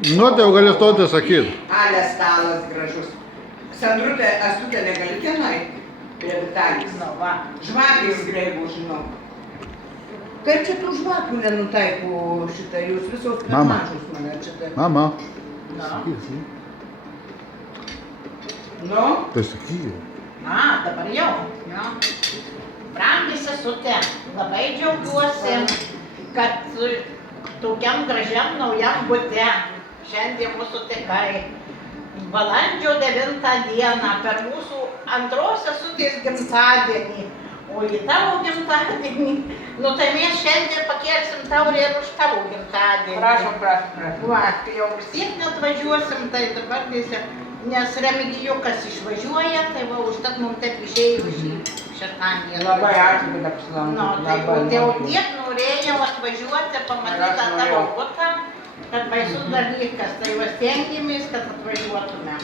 Nu, tai jau gali stoti sakyti. Ale stalas gražus. Sandrutė, Astutė negali tenai prie Vitalijos. Nu, va. Žvakės greibų, žinau. Kaip čia tų žvakių nenutaikų šitą, jūs visos Mama. mažus mane šitą. Mama. Nu. Sakysi. Nu? Tai sakysi. Dabar jau. Jo. Brangi sesutė, labai džiaugiuosi, kad tokiam gražiam naujam bute šiandien mūsų tikai. Balandžio 9 dieną per mūsų antros sesutės gimtadienį, o į tavo gimtadienį, nu tai mes šiandien pakelsim taurę ir už tavo gimtadienį. Prašom. Va, kai jau vis tiek netvažiuosim, tai dabar nes Remigijukas išvažiuoja, tai va, užtat mums taip išėjo šį šeštadienį. Labai ačiū, kad apsilankėte. Nu, tai jau tiek norėjau atvažiuoti, pamatyti tą tavo butą, kad baisus dalykas, tai va stengiamės, kad atvažiuotume.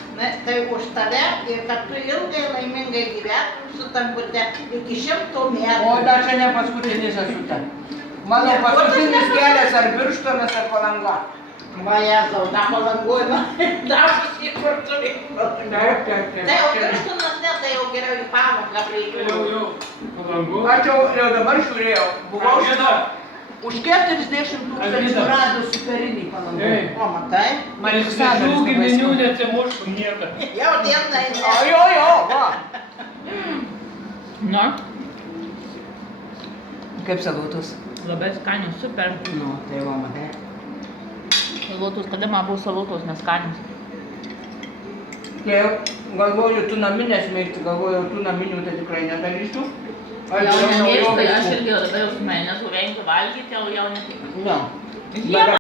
Tai už tave ir kad tu ilgai laimingai gyventum su tam bute iki 100 metų. O dar čia ne paskutinis Astutė. Mano paskutinis kelias ar Birštonas ar Palanga. Va, Jėzau, da Palangoj, darbus į kurtuvį. Taip. Tai jau Birštonas ne, tai jau geriau į pamoką reikia. Jau, Palangoj. Aš jau dabar žiūrėjau. Buvau šitą. Už 40 000 radų superinį Palangoj. O, matai? Man iš visų giminių nesimuštų niekad. Jau dienai ne. Jo, va. Nu, Kaip salotus? labai skanius, super. Nu, tai va, matai. Salotos, kada man buvo salotos neskanius. Tai galvoju, tu naminės mėgti, galvoju, tu naminių tai tikrai nedarysiu. Jau nemėgstu, aš irgi labai jau su manęs suvengiu valgyti, o jau ne taip. Ne. Žiemą